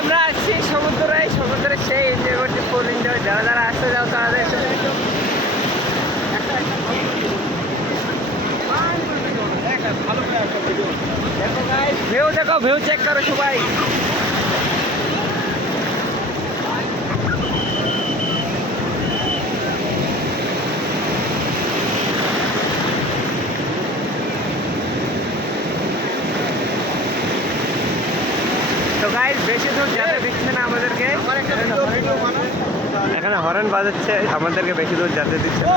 আমরা আসছি সমুদ্রে সেই এনজয় করছি, ফুল এনজয়। যারা যারা আসতে যাও তাদের দেখো গাইস, ভিউ চেক করো সবাই। তো গাইস বেশি দূর যেতে দিচ্ছে না আমাদেরকে, এখানে হর্ন বাজাচ্ছে, আমাদেরকে বেশি দূর যেতে দিচ্ছে না।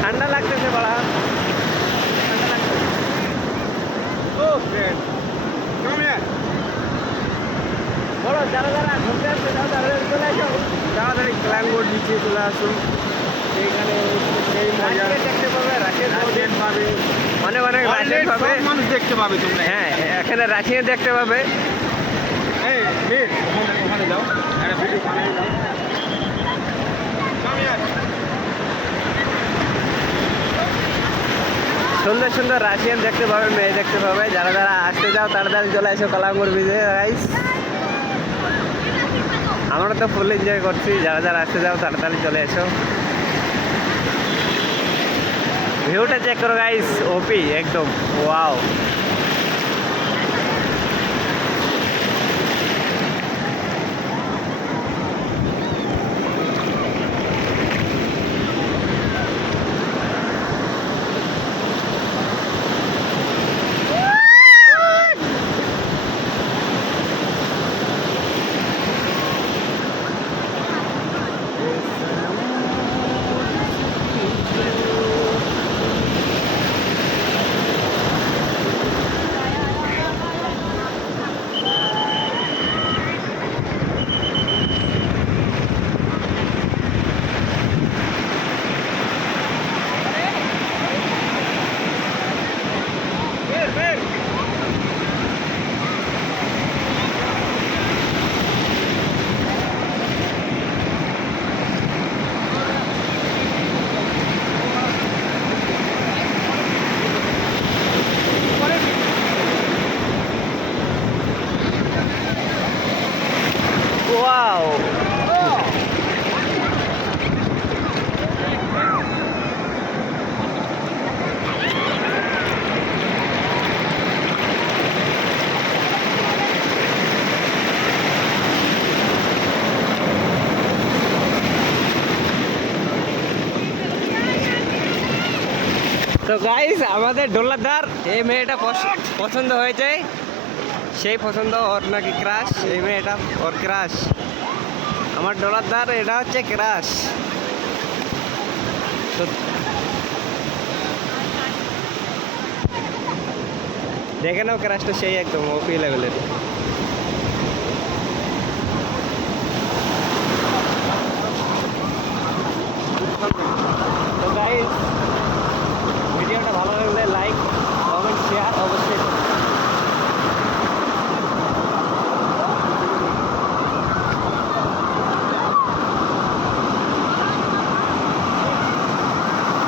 ঠান্ডা লাগতেছে বড়া, ঠান্ডা লাগতেছে। বলো যারা যারা ঘুরতে আসছে তাড়াতাড়ি চলে আসো, তাড়াতাড়ি ক্লাইমবোর্ড নিচে চলে আসুন। এইখানে সেই মজা দেখতে পাবে, রাশিয়ান পাবে, অনেক রাশিয়ান পাবে, মানুষ দেখতে পাবে তোমরা। হ্যাঁ, এখানে রাশিয়ান দেখতে পাবে। ওখানে যাও, সুন্দর সুন্দর রাশিয়ান দেখতে পাবে, মেয়ে দেখতে পাবে। যারা যারা আসতে যাও তাড়াতাড়ি চলে এসো কালাঙ্গুর বিচে গাইস। আমরা তো ফুল এনজয় করছি, যারা যারা আসতে যাও তাড়াতাড়ি চলে এসো। ভিউটা চেক করো গাইস, ওপি একদম, ওয়াও। Wow. তো গাইস, আমাদের ডোলাদার এই মেয়েটা পছন্দ হয়েছে, সেই পছন্দ, ওর নাকি ক্রাশ এই মেয়েটা, ওর ক্রাশ। আমার ডলারদার এটা হচ্ছে ক্রাশ। তো দেখে নাও, ক্রাশটা সেই একদম ওপি লেভেলের। তো গাইস